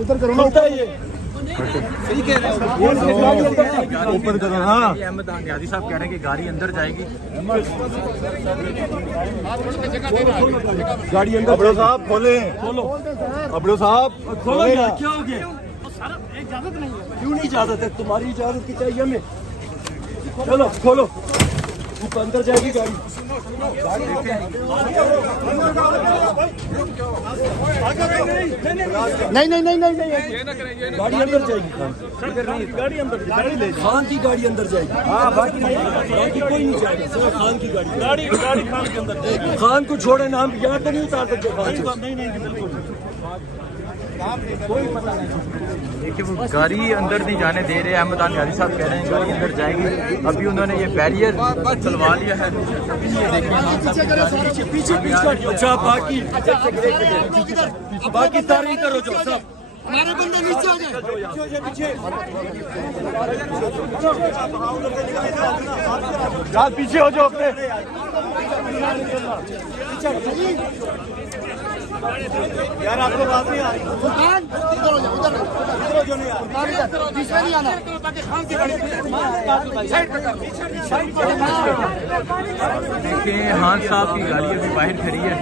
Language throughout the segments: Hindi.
उधर करो ना, ऊपर ये सही कह रहे हो, ऊपर करो। हाँ, अहमद आंग्यादी साहब कह रहे हैं कि गाड़ी अंदर जाएगी। गाड़ी अंदर। अबड़ो साहब खोले, खोलो अबड़ो साहब खोलो। क्या हो गया? इजाजत नहीं है। क्यों नहीं इजाजत है? तुम्हारी इजाजत की चाहिए हमें। चलो खोलो, ऊपर अंदर जाएगी गाड़ी। नहीं नहीं नहीं नहीं नहीं, गाड़ी अंदर जाएगी। गाड़ी अंदर, खान की गाड़ी अंदर जाएगी। हाँ, बाकी कोई नहीं जाएगा, सिर्फ खान की गाड़ी। गाड़ी खान के अंदर जाएगी। खान को छोड़े ना, हम यहाँ तो नहीं उतार सकते खान को। नहीं बिल्कुल कोई पता नहीं। देखिए वो गाड़ी अंदर नहीं जाने दे रहे। अहमद आंग्यादी साहब कह रहे हैं गाड़ी अंदर जाएगी। अभी उन्होंने ये बैरियर चलवा लिया है। ये देखिए पीछे अच्छा, बाकी तारी करो जो सब। हमारे बंदे नीचे हो जाए। पीछे हो जाओ अपने। यार आपको बात नहीं आ रही। उधर हो जाओ, उधर बीच में नहीं आना। देखिए खान साहब की गाड़ी अभी बाहर खड़ी है।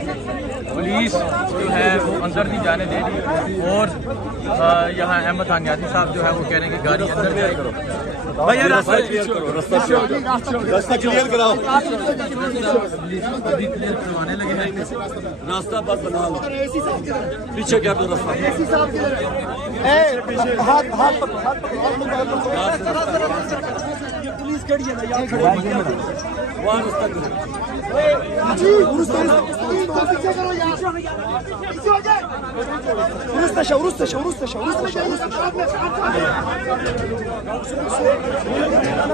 पुलिस जो है वो अंदर नहीं जाने दे रही। और यहाँ अहमद आंग्यादी साहब जो है वो कह रहे हैं कि गाड़ी अंदर जाएगी। भैया रास्ता क्लियर करो, रास्ता क्लियर कराओ। अभी क्लियर करवाने लगे हैं। रास्ता बस बना लो। पीछे क्या तो रास्ता। ये पुलिस खड़ी है ना, यहाँ खड़ी है, वहाँ रास्ता करो।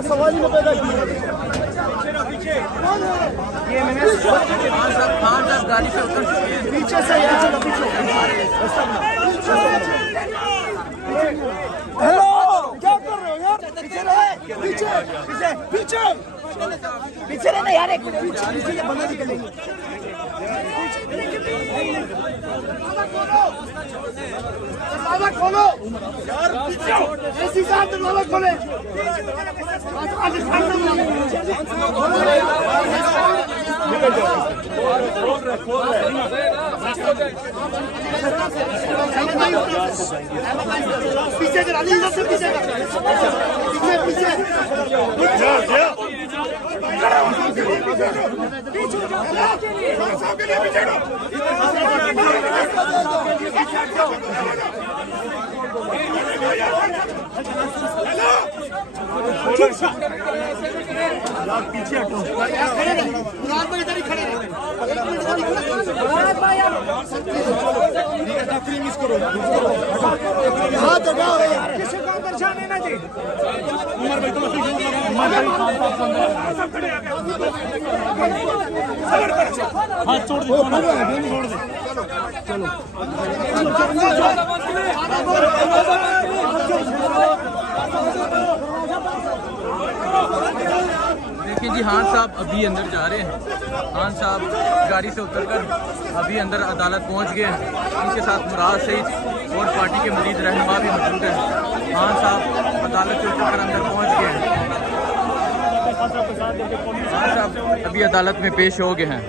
सवाल ही पैदा किया। खान साहब गाड़ी से उतर चुके हैं। पीछे से हेलो, क्या कर रहे हो यार? पीछे रहे, पीछे पीछे पीछे पीछे रहना यार। एक मिनट पीछे ये बंदा निकलेंगे। दरवाजा खोलो यार, ऐसी साथ दरवाजा खोले। पीछे करा, इधर से पीछे करा, पीछे पीछे हटो। मुराद भाई इधर ही खड़े रहे। मुराद भाई मिस करो। हाथ हटाओ, किसी को परेशानी ना जी। उमर भाई हाथ छोड़ दो, छोड़ दे। चलो देखिए जी खान साहब अभी अंदर जा रहे हैं। खान साहब गाड़ी से उतरकर अभी अंदर अदालत पहुंच गए हैं। उनके साथ मुराद सईद और पार्टी के मजीद रहनुमा भी मौजूद हैं। खान साहब अदालत से उतरकर अंदर पहुंच गए हैं। खान साहब अभी अदालत में पेश हो गए हैं।